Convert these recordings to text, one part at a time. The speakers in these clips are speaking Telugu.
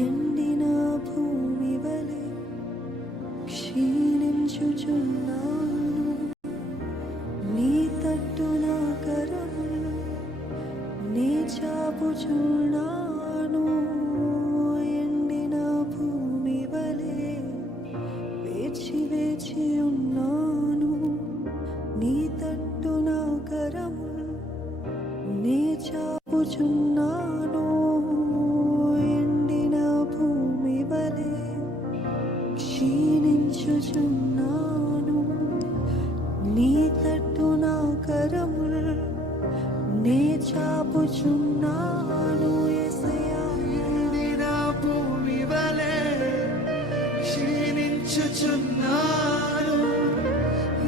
ఎండిన భూమి వలె క్షీణించుచున్నాను. నీ తట్టు నా కరములు నే చాపుచున్నాను. ఎండిన భూమి వలె వేచి వేచి ఉన్నాను. నీ తట్టు నా కరములు నే చాపుచున్నాను. ఎండిన భూమి వలె క్షీణించుచున్నాను. నీ తట్టు నా కరములు నే చాపుచున్నాను. యేసయ్యా, ఎండిన భూమి వలె క్షీణించుచున్నాను.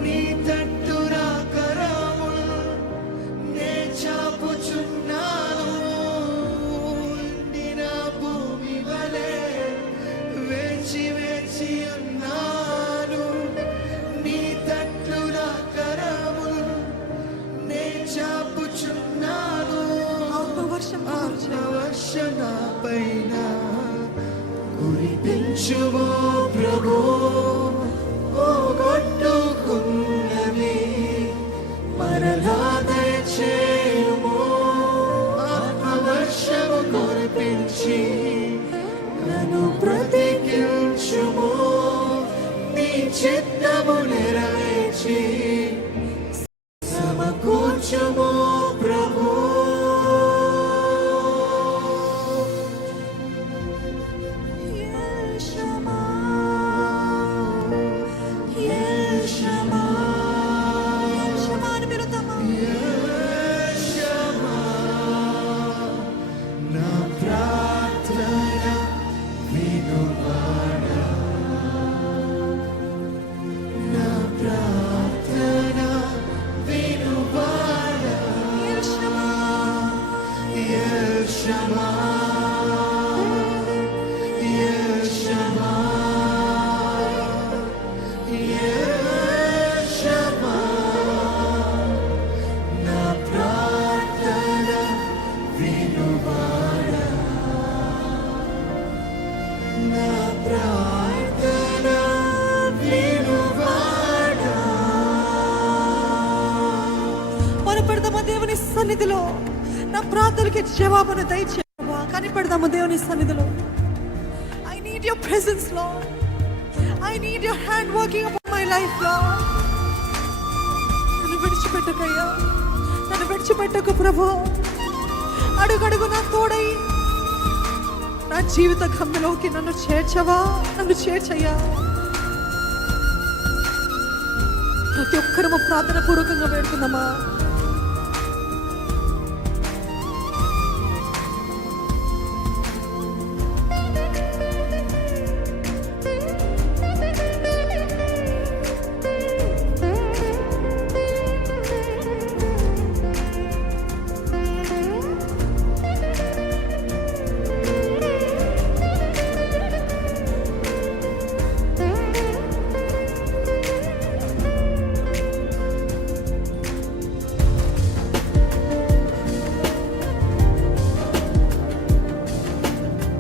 నీ తట్టు నా కరములు నే చాపుచున్నాను. ఎండిన భూమి వలె వేచి వేచి ఉన్నాను. నీ తట్టు నా కరములు నే చాపుచున్నాను. ఆత్మవర్షం నా పైన కురిపించుమో ప్రభు. పోగొట్టుకున్నవి మరలా దయచేయుమో. ఆత్మవర్షము కురిపించి నన్ను బ్రతికించుమో. నీ చిత్తము నెరవేర్చి సమకూర్చుమో ప్రభు. నా ప్రార్థన వినువాడా. నా ప్రార్థన వినువాడా. ఎల్ షమా, ఎల్ షమా, ఎల్ షమా. నా ప్రార్థన వినువాడా. నా ప్రార్థన వినువాడా. మొరపెడదామా దేవుని సన్నిధిలో. నా ప్రార్థనకి జవాబును దయచేయవా. కనిపెడదాము దేవుని సన్నిధిలో. I need your presence lord. I need your hand working upon my life lord. నన్ను విడిచిపెట్టకయ్యా, నన్ను విడిచిపెట్టకు ప్రభు. అడుగడుగు నా తోడై నా జీవిత గమ్యంలోకి నన్ను చేర్చవా, నన్ను చేర్చయ్యా. ప్రతి ఒక్కరము ప్రార్థన పూర్వకంగా వేడుకుందామా.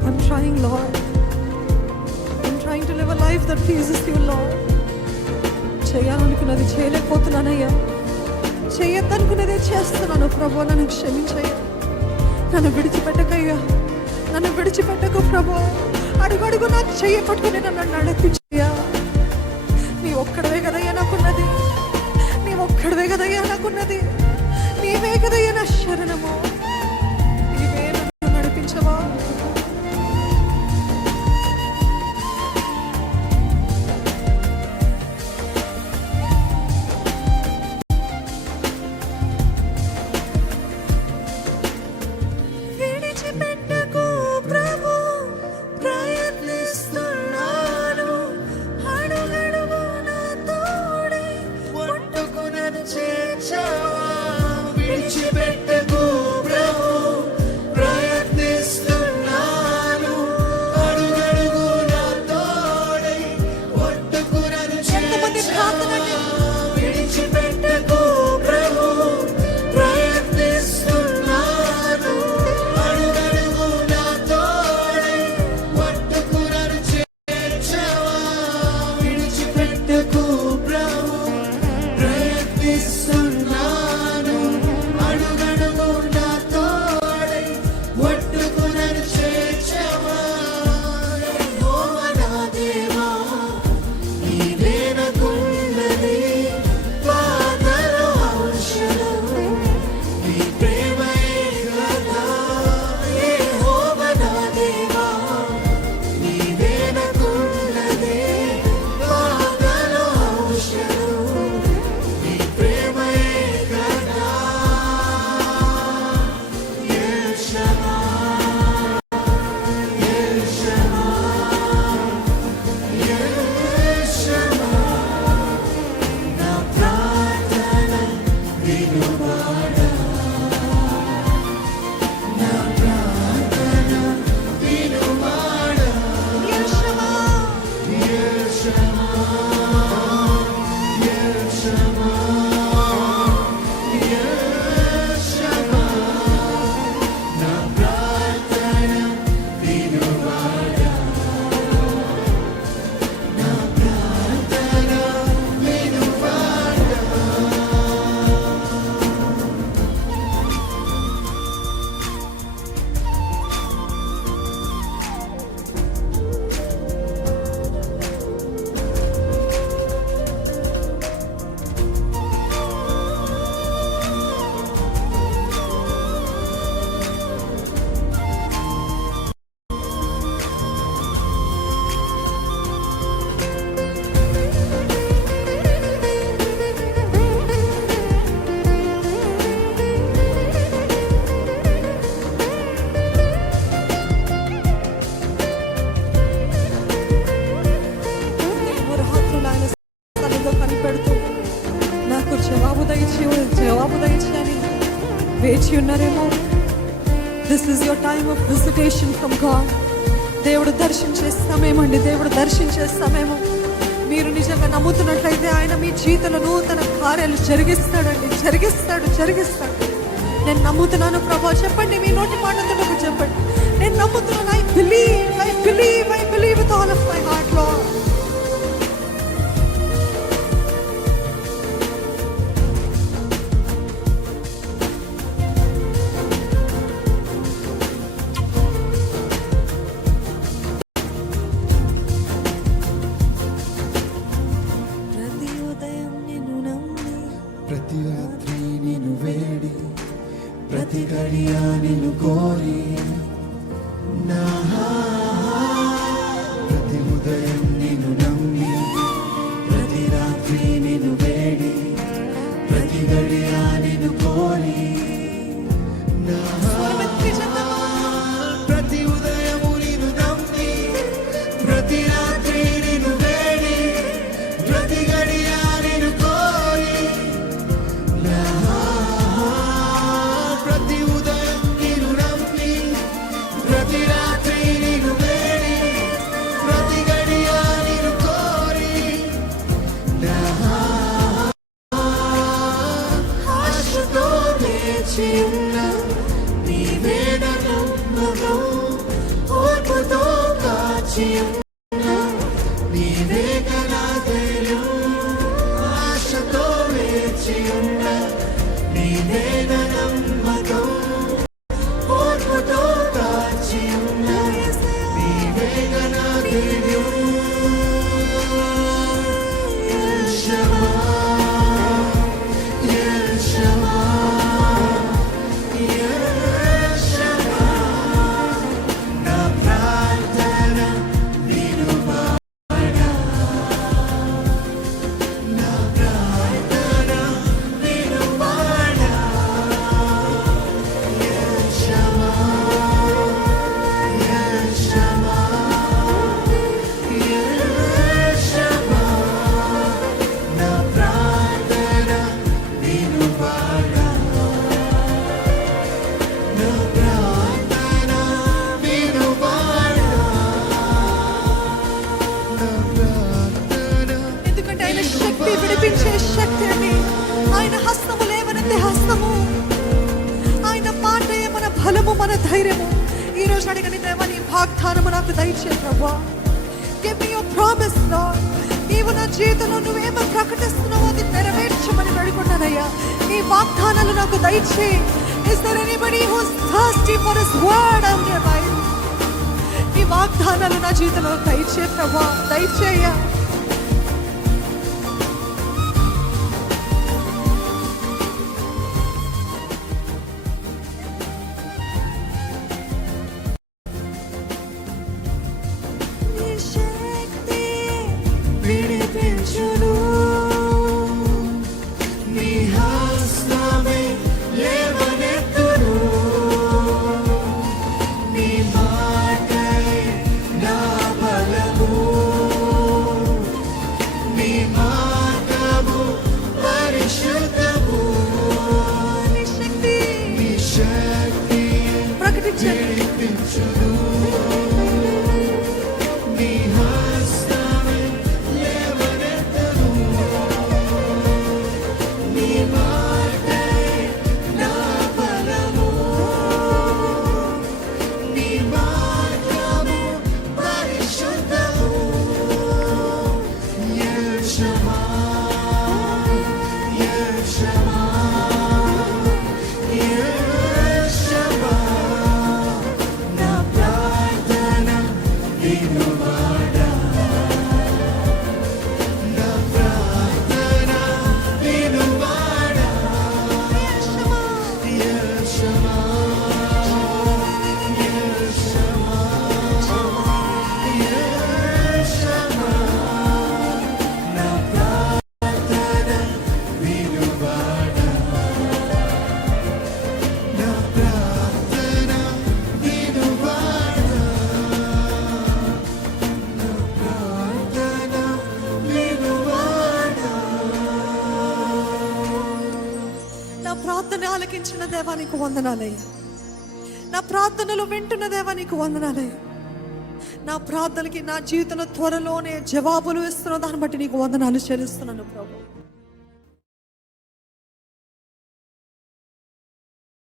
I'm trying, Lord. I'm trying to live a life that pleases you, Lord. చేయాలనుకున్నది చేయలేకపోతున్నానయ్యా. చేయొద్దనుకున్నదే చేస్తున్నాను ప్రభు. నన్ను క్షమించయ్యా. నన్ను విడిచిపెట్టకయ్యా, నన్ను విడిచిపెట్టకు ప్రభు. అడుగడుగు నా చెయ్యి పట్టుకుని నన్ను నడిపించయ్యా. నీ ఒక్కడవే కదయ్యా నాకున్నది. నీ ఒక్కడవే కదయ్యా నాకున్నది. నీవే కదయ్యా నా శరణము. నీవే నన్ను నడిపించవా. విడిచిపెట్టకు ప్రభు, ప్రయత్నిస్తున్నాను. అడుగడుగు నా తోడై ఒట్టుకు నన్ను చేర్చావా. విడిచిపెట్టకు ప్రభు, ప్రయత్నిస్తున్నాను. అడుగడుగు నా తోడై ఒట్టుకు నన్ను చేర్చావా. విడిచిపెట్టకు ప్రభు, ప్రయత్నిస్తున్నాను. అడుగడుగు నా తోడై ఉన్నాను అడుగడుగు నా తోడై ఒట్టుకు నన్ను చేర్చవా యెహోవా నా దేవా నీవే నాకున్నది పాదలో ఔషధం నీ ప్రేమే కదా యెహోవా నా దేవా నీవే నాకున్నది పాదలో ఔషధం నీ ప్రేమే కదా యెషవా యెషవా యెషవా నా ప్రార్థన వినువాడా నా ప్రార్థన వినువాడా యెషవా యెషవా యెషవా యెషవా నా ప్రార్థన వినువాడా నా ప్రార్థన వినువాడా నేను రాత్రులు ఆయన సన్నిధిలో కనిపెడుతూ నాకు జవాబు దయచి అని వేచి ఉన్నారేమో. This is your time of visitation from God. దేవుడు దర్శించే సమయం అండి, దేవుడు దర్శించే సమయము. మీరు నిజంగా నమ్ముతున్నట్లయితే ఆయన మీ జీవితంలో నూతన కార్యాలు జరిగిస్తాడండి, జరిగిస్తాడు. నేను నమ్ముతున్నాను ప్రభా చెప్పండి, మీ నోటి మాటతో నాకు చెప్పండి. నేను నమ్ముతున్నాను. I believe with all of my heart lord. ప్రతి ఉదయం నిన్ను నమ్మి, ప్రతి రాత్రి నిన్ను వేడి ప్రతి గడియ నిన్ను కోరి నా ప్రతి ఉదయం నిన్ను నమ్మి ప్రతి రాత్రి నిన్ను వేడి ప్రతి గడియ నిన్ను కోరి నా స్వరమెత్తి చెప్దామా? ప్రతి ఉదయము నిన్ను నమ్మి ప్రతి రాత్రి నిన్ను వేడి ప్రతి గడియ నిన్ను కోరి నా ప్రతి ఉదయం నిన్ను నమ్మి ప్రతి రాత్రి నిన్ను వేడి ప్రతి గడియ నిన్ను కోరి నా ఆశతో వేచి ఉన్న నీవే నా నమ్మకం ఓర్పుతో కాచి ఉన్న నీవే నా ధైర్యం ఆశతో వేచి ఉన్న నీవే నా నమ్మకం ఓర్పుతో కాచి ఉన్న నీవే నా ధైర్యం యెషవా యెషవా యెషవా నా ప్రార్థన వినువాడా నా ప్రార్థన వినువాడా యెషవా యెషవా యెషవా నా ప్రార్థన వినువాడా నా ప్రార్థన వినువాడా నా ప్రార్థన ఎందుకంటే ఆయన శక్తి విడిపించే శక్తి అని. ఆయన హస్తము లేవనెత్తే హస్తము, ఆయన మాటే మన బలము, మన ధైర్యము. ఈ రోజు అడిగిన దేవా నీ వాగ్దానము నాకు దయచే ప్రభా. Give me your promise, Lord. నీవు నా జీవితంలో నువ్వేమో ప్రకటిస్తున్నావో అది నెరవేర్చమని వేడుకున్నానయ్యా. నీ వాగ్దానాలు నాకు దయచేయి. Is there anybody who is thirsty for His word in their life? నీ వాగ్దానాలు నా జీవితంలో దయచేయి ప్రభువా, దయచేయ్యా. నీ శక్తి విడిపించును నీ హస్తమే లేవనెత్తును నీ మాటలే నా బలము నీ మార్గము పరిశుద్ధము నీ శక్తి నీ శక్తి ప్రకటించండి. విడిపించును నీ హస్తమే లేవనెత్తును నీ మాటలే నా బలము నీ మార్గము పరిశుద్ధము యెషవా యెషవా యెషవా నా ప్రార్థన వినువాడా నా ప్రార్థన వినువాడా యెషవా యెషవా యెషవా నా ప్రార్థన వినువాడా నా ప్రార్థన వినువాడా నా ప్రార్థన వినువాడా నా ప్రార్థన ఆలకించిన దేవా నీకు వందనాలయ్యా. నా ప్రార్థనలు వింటున్న దేవా నీకు వందనాలయ్యా. నా ప్రార్థనకి నా జీవితంలో త్వరలోనే జవాబులు ఇస్తున్న దాన్ని బట్టి నీకు వందనాలు చెల్లిస్తున్నాను ప్రభు.